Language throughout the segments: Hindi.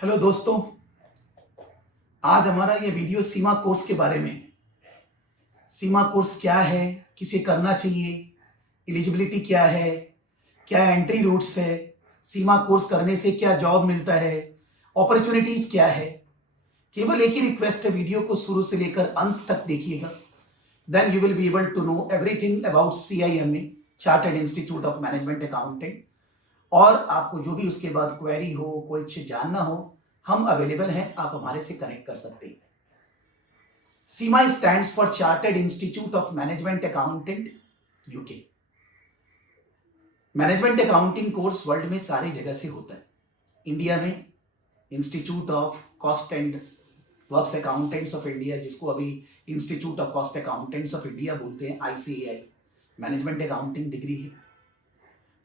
हेलो दोस्तों, आज हमारा ये वीडियो सीमा कोर्स के बारे में। सीमा कोर्स क्या है, किसे करना चाहिए, एलिजिबिलिटी क्या है, क्या एंट्री रूट्स है, सीमा कोर्स करने से क्या जॉब मिलता है, अपॉर्चुनिटीज क्या है। केवल एक ही रिक्वेस्ट है, वीडियो को शुरू से लेकर अंत तक देखिएगा। Then you will be able to know everything about CIMA, chartered institute of management accountant. और आपको जो भी उसके बाद क्वेरी हो, कुछ जानना हो, हम अवेलेबल हैं, आप हमारे से कनेक्ट कर सकते हैं। CIMA stands for chartered institute of management accountant UK। Management accounting course world में सारी जगह से होता है। इंडिया में institute of cost and works accountants of India, जिसको अभी institute of cost accountants of India बोलते हैं, ICAI, मैनेजमेंट अकाउंटिंग डिग्री है।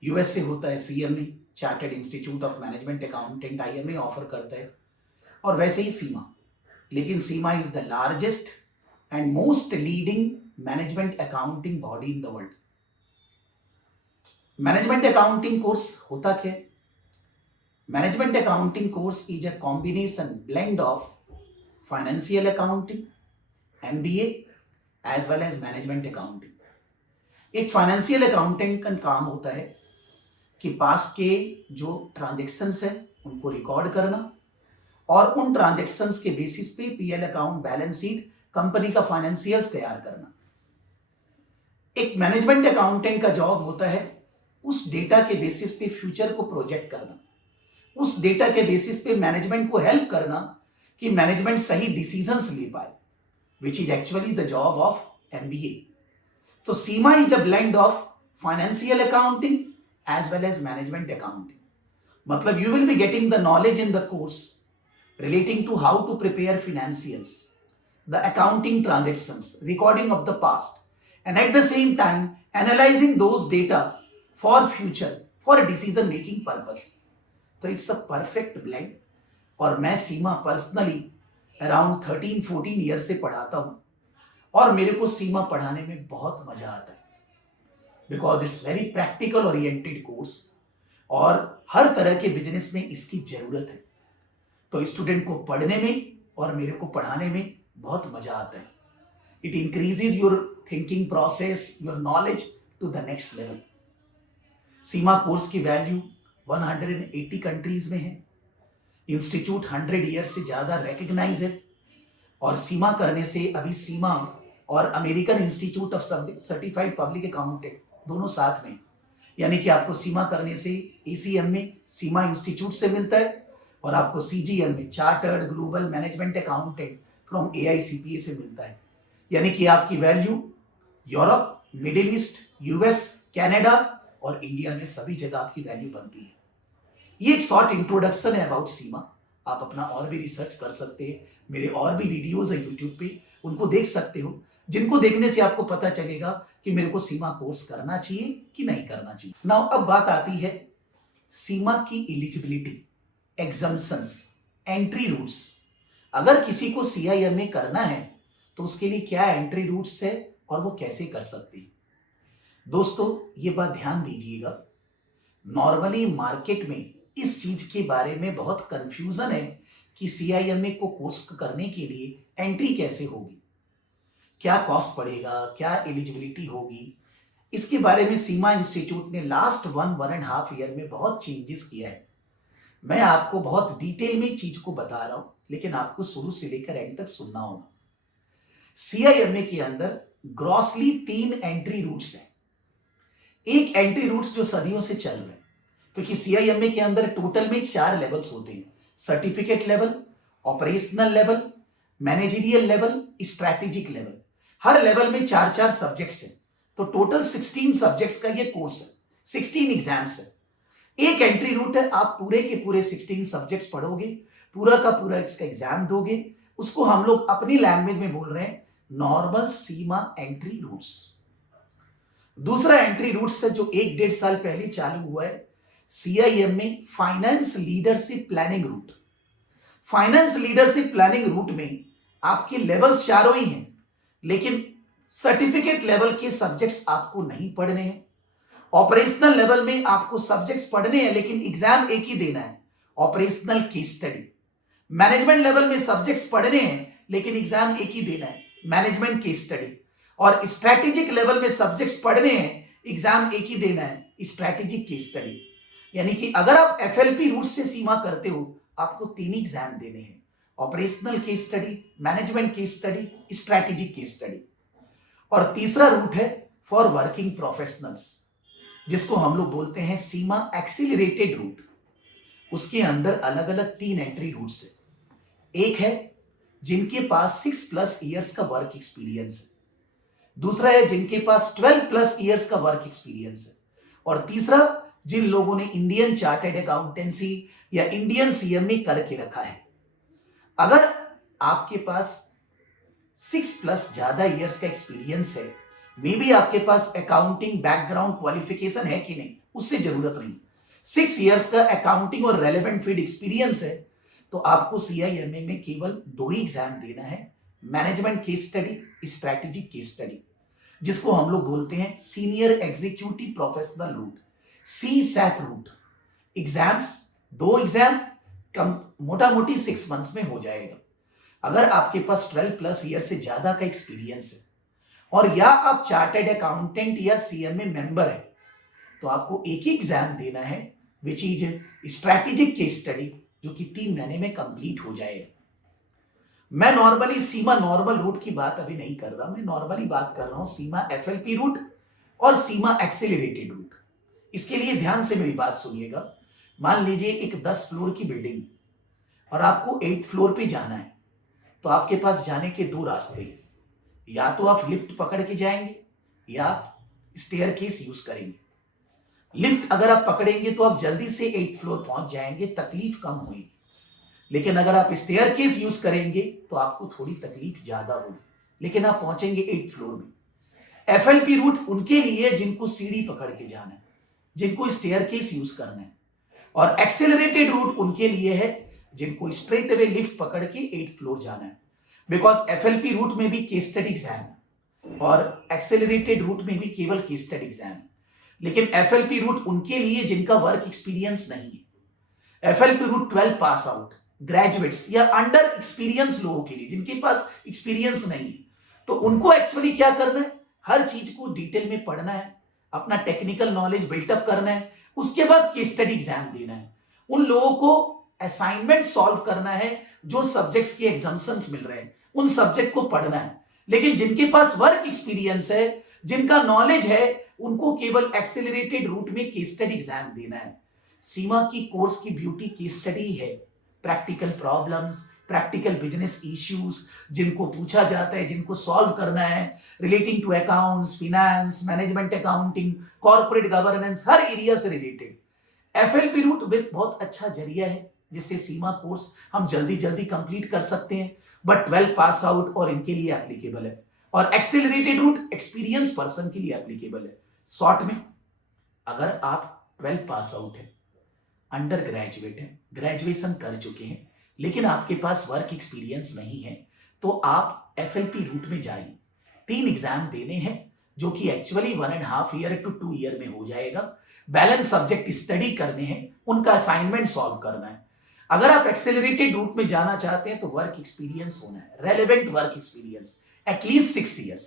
US से होता है CMA, chartered institute of management accountant, IMA offer करता है। और वैसे ही सीमा, लेकिन CIMA is the largest and most leading management accounting body in the world. Management accounting course होता क्या है? Management accounting course is a combination blend of financial accounting, MBA as well as management accounting. एक फाइनेंशियल अकाउंटेंट का काम होता है कि पास के जो ट्रांजेक्शन्स है उनको रिकॉर्ड करना और उन ट्रांजेक्शन्स के बेसिस पे PL account, balance sheet, company का फाइनेंशियल्स तैयार करना। एक मैनेजमेंट अकाउंटेंट का जॉब होता है उस डेटा के बेसिस पे फ्यूचर को प्रोजेक्ट करना, उस डेटा के बेसिस पे मैनेजमेंट को हेल्प करना कि मैनेजमेंट सही डिसीजंस ले पाए, which is actually the job of MBA। तो CIMA is a blend of financial accounting as well as management accounting. मतलब you will be getting the knowledge in the course relating to how to prepare financials, the accounting transactions, recording of the past, and at the same time analyzing those data for future, for decision making purpose. So it's a perfect blend. और मैं सीमा पर्सनली अराउंड 13-14 ईयर से पढ़ाता हूँ और मेरे को सीमा पढ़ाने में बहुत मजा आता है, because it's very practical oriented course और हर तरह के बिजनेस में इसकी जरूरत है। तो स्टूडेंट को पढ़ने में और मेरे को पढ़ाने में बहुत मजा आता है। It increases your thinking process, your knowledge to the next level. CIMA course की वैल्यू 180 कंट्रीज में है। इंस्टीट्यूट 100 ईयर से ज्यादा रिकग्नाइज है और सीमा करने से अभी सीमा और American institute of certified public accountant दोनों साथ में, यानी कि आपको सीमा करने से ACMA सीमा इंस्टीट्यूट से मिलता है और आपको CGMA chartered global management accountant from AICPA से मिलता है। यानी कि आपकी value Europe, middle east, US, Canada और इंडिया में सभी जगह आपकी वैल्यू बनती है। ये एक शॉर्ट इंट्रोडक्शन है अबाउट सीमा। आप अपना और भी रिसर्च कर सकते हैं, मेरे और भी वीडियोज है यूट्यूब पे, उनको देख सकते हो, जिनको देखने से आपको पता चलेगा कि मेरे को सीमा कोर्स करना चाहिए कि नहीं करना चाहिए। नाउ अब बात आती है सीमा की एलिजिबिलिटी, एग्जम्पशंस, एंट्री रूट्स। अगर किसी को CIMA करना है तो उसके लिए क्या एंट्री रूट्स है और वो कैसे कर सकते हैं। दोस्तों ये बात ध्यान दीजिएगा, नॉर्मली मार्केट में इस चीज के बारे में बहुत कंफ्यूजन है कि CIMA को कोर्स करने के लिए एंट्री कैसे होगी, क्या कॉस्ट पड़ेगा, क्या एलिजिबिलिटी होगी। इसके बारे में सीमा इंस्टीट्यूट ने लास्ट 1.5 ईयर में बहुत चेंजेस किया है। मैं आपको बहुत डिटेल में चीज को बता रहा हूं, लेकिन आपको शुरू से लेकर एंड तक सुनना होगा। CIMA के अंदर ग्रॉसली 3 एंट्री रूट्स हैं। एक एंट्री रूट्स जो सदियों से चल रहे हैं, क्योंकि CIMA के अंदर टोटल में 4 लेवल्स होते हैं, certificate level, operational level, managerial level, strategic level. हर लेवल में 4-4 सब्जेक्ट्स हैं, तो टोटल 16 सब्जेक्ट्स का ये कोर्स है, 16 एग्जाम्स है। एक एंट्री रूट है, आप पूरे के पूरे 16 सब्जेक्ट्स पढ़ोगे, पूरा का पूरा इसका एग्जाम दोगे, उसको हम लोग अपनी लैंग्वेज में बोल रहे हैं नॉर्मल सीमा एंट्री रूट्स। दूसरा एंट्री रूट्स है जो 1-1.5 साल पहले चालू हुआ है, CIMA finance leadership planning route. Finance leadership planning route में आपके लेवल्स 4 ही हैं, लेकिन सर्टिफिकेट लेवल के सब्जेक्ट्स आपको नहीं पढ़ने हैं। ऑपरेशनल लेवल में आपको सब्जेक्ट्स पढ़ने हैं, लेकिन एग्जाम एक ही देना है, operational case study. Management level में सब्जेक्ट्स पढ़ने हैं लेकिन एग्जाम एक ही देना है, मैनेजमेंट केस स्टडी। और स्ट्रैटेजिक लेवल में सब्जेक्ट्स पढ़ने हैं, एग्जाम एक ही देना है, स्ट्रैटेजिक केस स्टडी। यानी कि अगर आप एफएलपी रूट से सीमा करते हो, आपको 3 एग्जाम देने हैं, operational case study, management case study, strategic case study. और तीसरा रूट है फॉर वर्किंग प्रोफेशनल्स, जिसको हम लोग बोलते हैं सीमा एक्सीलरेटेड रूट। उसके अंदर अलग अलग 3 एंट्री रूट्स है। एक है जिनके पास 6+ ईयर्स का वर्क एक्सपीरियंस है, दूसरा है जिनके पास 12+ ईयर्स का वर्क एक्सपीरियंस है, और तीसरा जिन लोगों ने इंडियन चार्टर्ड अकाउंटेंसी या इंडियन सीएमए करके रखा है। अगर आपके पास 6+ ज्यादा ईयर्स का एक्सपीरियंस है, मे बी आपके पास अकाउंटिंग बैकग्राउंड क्वालिफिकेशन है कि नहीं, उससे जरूरत नहीं, 6 ईयर्स का अकाउंटिंग और रेलेवेंट फील्ड एक्सपीरियंस है, तो आपको सीआईएमए में केवल 2 ही एग्जाम देना है, management case study, strategic case study, जिसको हम लोग बोलते हैं senior executive professional route, CSAP route. Exams 2 exam कम मोटा मोटी 6 मंथ्स में हो जाएगा। अगर आपके पास 12+ ईयर से ज्यादा का एक्सपीरियंस है और या आप चार्टर्ड अकाउंटेंट या सीएमए मेंबर है, तो आपको एक ही एग्जाम देना है, which is strategic case study, जो कि 3 महीने में कंप्लीट हो जाएगा। मैं नॉर्मली सीमा नॉर्मल रूट की बात अभी नहीं कर रहा, मैं नॉर्मली बात कर रहा हूं सीमा एफएलपी रूट और सीमा एक्सेलरेटेड रूट। इसके लिए ध्यान से मेरी बात सुनिएगा। मान लीजिए एक 10 फ्लोर की बिल्डिंग और आपको 8th फ्लोर पे जाना है, तो आपके पास जाने के 2 रास्ते हैं, या तो आप लिफ्ट पकड़ के जाएंगे या आप स्टेयरकेस यूज करेंगे। लिफ्ट अगर आप पकड़ेंगे तो आप जल्दी से 8th फ्लोर पहुंच जाएंगे, तकलीफ कम होगी। लेकिन अगर आप स्टेयरकेस यूज करेंगे तो आपको थोड़ी तकलीफ ज्यादा होगी, लेकिन आप पहुंचेंगे 8th फ्लोर में। एफएलपी रूट उनके लिए जिनको सीढ़ी पकड़ के जाना है, जिनको स्टेयरकेस यूज करना है, और एक्सेलरेटेड रूट उनके लिए है जिनको स्ट्रेट अवे लिफ्ट पकड़ के 8th फ्लोर जाना है। बिकॉज एफएलपी रूट में भी केस स्टडी एग्जाम है और एक्सेलरेटेड रूट में भी केवल केस स्टडी एग्जाम है। लेकिन एफएलपी रूट उनके लिए जिनका वर्क एक्सपीरियंस नहीं है। FLP route 12 pass out graduates या अंडर एक्सपीरियंस लोगों के लिए, जिनके पास एक्सपीरियंस नहीं है, तो उनको एक्चुअली क्या करना है, हर चीज को डिटेल में पढ़ना है, अपना टेक्निकल नॉलेज बिल्टअप करना है, उसके बाद केस स्टडी एग्जाम देना है। उन लोगों को असाइनमेंट सॉल्व करना है, जो सब्जेक्ट्स के एग्जाम्शंस मिल रहे हैं उन सब्जेक्ट को पढ़ना है। लेकिन जिनके पास वर्क एक्सपीरियंस है, जिनका नॉलेज है, उनको केवल एक्सेलरेटेड रूट में केस स्टडी एग्जाम देना है। सीमा की कोर्स की ब्यूटी केस स्टडी है, practical problems, practical business issues जिनको पूछा जाता है, जिनको सॉल्व करना है, relating to accounts, finance, management accounting, corporate governance, हर एरिया से रिलेटेड। एफएलपी रूट बहुत अच्छा जरिया है जिससे सीमा कोर्स हम जल्दी जल्दी कंप्लीट कर सकते हैं, बट 12 पास आउट और इनके लिए एप्लीकेबल है, और एक्सेलरेटेड रूट एक्सपीरियंस पर्सन के लिए एप्लीकेबल है। शॉर्ट में, अगर आप 12 पास आउट है, अंडर ग्रेजुएट है, ग्रेजुएशन कर चुके हैं, लेकिन आपके पास वर्क एक्सपीरियंस नहीं है, तो आप एफएलपी रूट में जाइए। 3 एग्जाम देने हैं, जो कि एक्चुअली 1.5 ईयर to 2 ईयर में हो जाएगा। बैलेंस सब्जेक्ट स्टडी करने हैं, उनका असाइनमेंट सॉल्व करना है। अगर आप एक्सेलरेटेड रूट में जाना चाहते हैं तो वर्क एक्सपीरियंस होना है, relevant work experience, at least 6 years,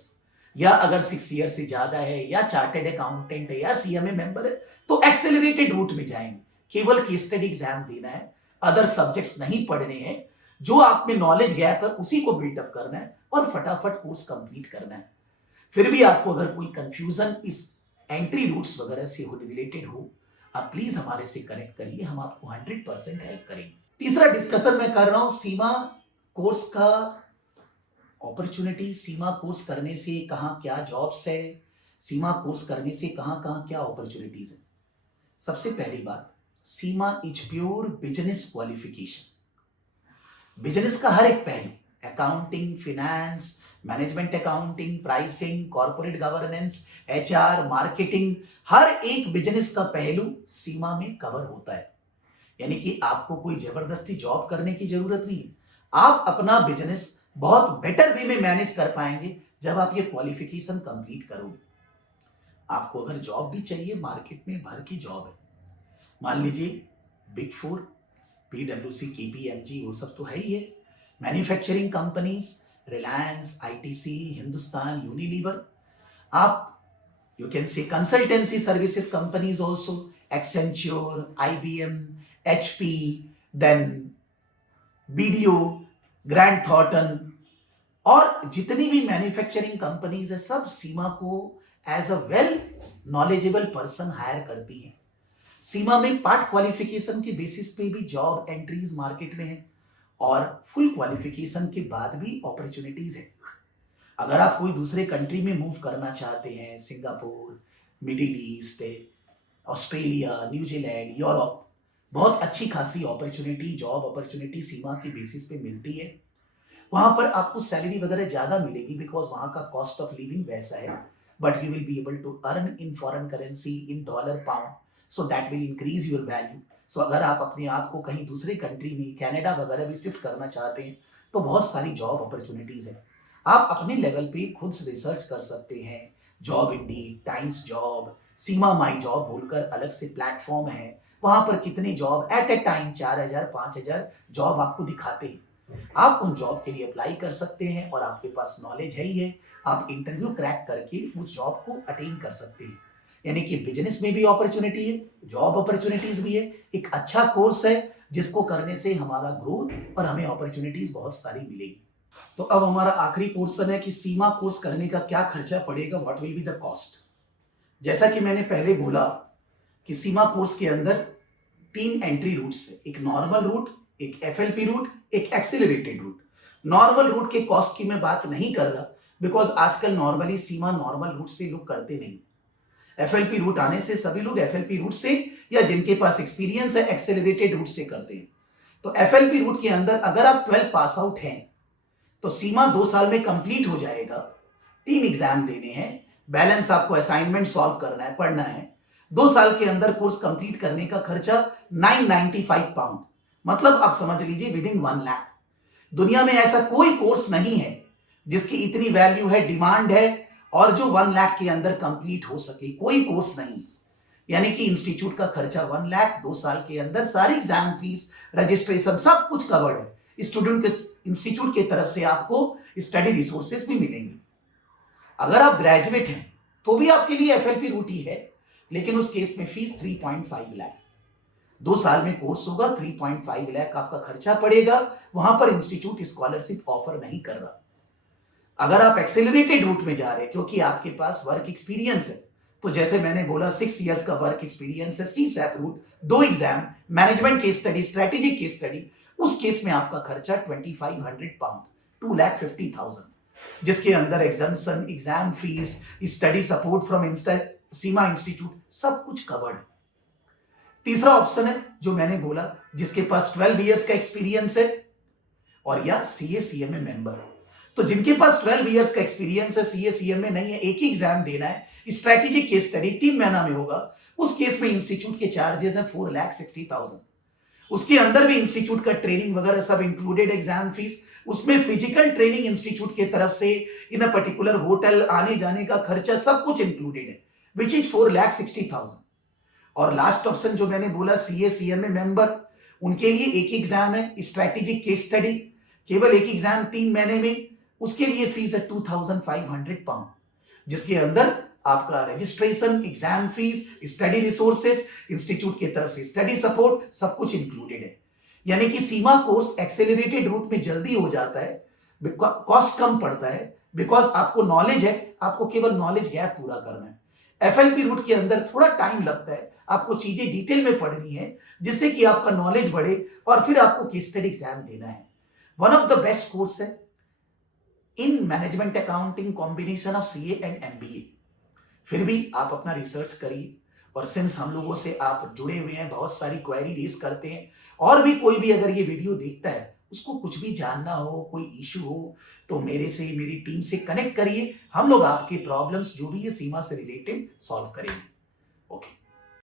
या अगर 6 ईयर से ज्यादा है, या चार्टर्ड अकाउंटेंट है, या सीएमए मेंबर है, तो एक्सेलरेटेड रूट में जाएंगे। केवल केस स्टडी एग्जाम देना है, अदर सब्जेक्ट्स नहीं पढ़ने हैं, जो आप में नॉलेज गैप है उसी को बिल्टअप करना है और फटाफट कोर्स कंप्लीट करना है। फिर भी आपको अगर कोई कंफ्यूजन इस एंट्री रूट्स वगैरह से रिलेटेड हो, आप प्लीज हमारे से कनेक्ट करिए, हम आपको 100% हेल्प करेंगे। तीसरा डिस्कशन मैं कर रहा हूं सीमा कोर्स का अपॉर्चुनिटी, सीमा कोर्स करने से कहां क्या जॉब्स है, सीमा कोर्स करने से कहां कहां क्या अपॉर्चुनिटीज है। सबसे पहली बात, CIMA is pure business qualification. Business का हर एक पहलू, accounting, finance, management accounting, pricing, corporate governance, HR, marketing, हर एक बिजनेस का पहलू सीमा में कवर होता है। यानी कि आपको कोई जबरदस्ती जॉब करने की जरूरत नहीं है, आप अपना बिजनेस बहुत बेटर वे में मैनेज कर पाएंगे जब आप ये क्वालिफिकेशन कंप्लीट करोगे। आपको अगर जॉब भी चाहिए, मार्केट में भर की जॉब है। मान लीजिए बिग 4 PwC, KPMG, वो सब तो है ही है। Manufacturing companies, Reliance, ITC, Hindustan, Unilever. आप you can say consultancy services companies also, Accenture, IBM, HP, then BDO, Grant Thornton, और जितनी भी मैन्युफैक्चरिंग कंपनीज है सब सीमा को as a well knowledgeable person hire करती हैं। सीमा में पार्ट क्वालिफिकेशन के बेसिस पे भी जॉब एंट्रीज मार्केट में है और फुल क्वालिफिकेशन के बाद भी अपॉर्चुनिटीज है। अगर आप कोई दूसरे कंट्री में मूव करना चाहते हैं, Singapore, middle east, Australia, New Zealand, Europe, बहुत अच्छी खासी अपॉर्चुनिटी, जॉब अपॉर्चुनिटी सीमा की बेसिस पे मिलती है। वहां पर आपको सैलरी वगैरह ज्यादा मिलेगी बिकॉज वहां का कॉस्ट ऑफ लिविंग वैसा है, but you will be able to earn in foreign currency, in dollar, pound, so that will increase your value. So अगर आप अपने आप को कहीं दूसरे कंट्री में, कनाडा वगैरह भी शिफ्ट करना चाहते हैं तो बहुत सारी जॉब अपॉर्चुनिटीज है। आप अपने लेवल पे खुद से रिसर्च कर सकते हैं। Job Indeed, times job, Seema my job बोलकर अलग से प्लेटफॉर्म है, वहां पर कितने जॉब एट ए टाइम 4,000 5,000 जॉब आपको दिखाते हैं। आप उन जॉब के लिए अप्लाई कर सकते हैं और आपके पास नॉलेज है ही है, आप इंटरव्यू क्रैक करके उस जॉब को अटेन कर सकते हैं। यानी कि बिजनेस में भी अपॉर्चुनिटी है, जॉब अपॉर्चुनिटीज भी है, एक अच्छा कोर्स है जिसको करने से हमारा ग्रोथ और हमें अपॉर्चुनिटीज बहुत सारी मिलेगी। तो अब हमारा आखिरी पोर्शन है कि सीमा कोर्स करने का क्या खर्चा पड़ेगा, what will be the cost. जैसा कि मैंने पहले बोला कि सीमा कोर्स के अंदर 3 एंट्री रूट्स है, एक नॉर्मल रूट, एक FLP रूट, एक एक्सेलरेटेड रूट। नॉर्मल रूट के कॉस्ट की मैं बात नहीं कर रहा बिकॉज आजकल नॉर्मली सीमा नॉर्मल रूट से लोग करते नहीं। FLP रूट आने से सभी लोग FLP रूट से या जिनके पास एक्सपीरियंस है एक्सेलरेटेड रूट से करते हैं। तो FLP रूट के अंदर अगर आप 12 पास आउट हैं तो सीमा 2 साल में कंप्लीट हो जाएगा। 3 एग्जाम देने हैं, बैलेंस आपको असाइनमेंट सॉल्व करना है, पढ़ना है। 2 साल के अंदर कोर्स कंप्लीट करने का खर्चा 995 पाउंड, मतलब आप समझ लीजिए विद इन 1 लाख। दुनिया में ऐसा कोई कोर्स नहीं है जिसकी इतनी वैल्यू है, डिमांड है और जो 1 लाख के अंदर कंप्लीट हो सके, कोई कोर्स नहीं। यानी कि इंस्टीट्यूट का खर्चा 1 लाख, 2 साल के अंदर सारी एग्जाम फीस, रजिस्ट्रेशन सब कुछ कवर्ड है। स्टूडेंट के इंस्टीट्यूट की तरफ से आपको स्टडी रिसोर्सेस भी मिलेंगे। अगर आप ग्रेजुएट हैं तो भी आपके लिए FLP रूट ही है, लेकिन उस केस में फीस 3.5 लाख, 2 साल में कोर्स होगा, 3.5 लाख आपका खर्चा पड़ेगा। वहां पर इंस्टीट्यूट स्कॉलरशिप ऑफर नहीं कर रहा। अगर आप एक्सेलरेटेड रूट में जा रहे हैं क्योंकि आपके पास वर्क एक्सपीरियंस है, तो जैसे मैंने बोला 6 इयर्स का वर्क एक्सपीरियंस है, CSAP route, 2 exam, management case study, strategic case study, उस केस में आपका खर्चा 2500 पाउंड, 2,50,000, जिसके अंदर exemption, exam fees, study support from CIMA institute सब कुछ कवर्ड है। तीसरा ऑप्शन है जो मैंने बोला, जिसके पास 12 इयर्स का एक्सपीरियंस है और या CA-CMA मेंबर। तो जिनके पास 12 इयर्स का एक्सपीरियंस है, CA-CMA नहीं है, एक ही एग्जाम देना है, स्ट्रेटेजिक केस स्टडी 3 महीना में होगा, उस केस में इंस्टीट्यूट के चार्जेस है 4,60,000। उसके अंदर भी इंस्टीट्यूट का ट्रेनिंग वगैरह सब इंक्लूडेड, एग्जाम फीस, उसमें फिजिकल ट्रेनिंग इंस्टीट्यूट की तरफ से इन अ पर्टिकुलर होटल आने जाने का खर्चा सब कुछ इंक्लूडेड है, विच इज 4,60,000। और लास्ट ऑप्शन जो मैंने बोला CA-CMA मेंबर, उनके लिए एक एग्जाम है, स्ट्रेटेजिक केस स्टडी, केवल एक एग्जाम 3 महीने में, उसके लिए फीस है 2,500 पाउंड, जिसके अंदर आपका registration, exam fees, study resources, institute की तरफ से स्टडी सपोर्ट सब कुछ इंक्लूडेड है। यानी कि सीमा कोर्स एक्सेलरेटेड रूट में जल्दी हो जाता है, कॉस्ट कम पड़ता है बिकॉज आपको नॉलेज है, आपको केवल नॉलेज गैप पूरा करना है। FLP रूट के अंदर थोड़ा टाइम लगता है, आपको चीजें डिटेल में पढ़नी है जिससे कि आपका नॉलेज बढ़े और फिर आपको केस स्टडी एग्जाम देना है। One of the best course है in management accounting, combination of CA and MBA। फिर भी आप अपना रिसर्च करिए और सिंस हम लोगों से आप जुड़े हुए हैं, बहुत सारी क्वेरी रेज करते हैं, और भी कोई भी अगर ये वीडियो देखता है, उसको कुछ भी जानना हो, कोई इशू हो, तो मेरे से, मेरी टीम से कनेक्ट करिए। हम लोग आपके प्रॉब्लम्स जो भी है सीमा से रिलेटेड सॉल्व करेंगे। ओके।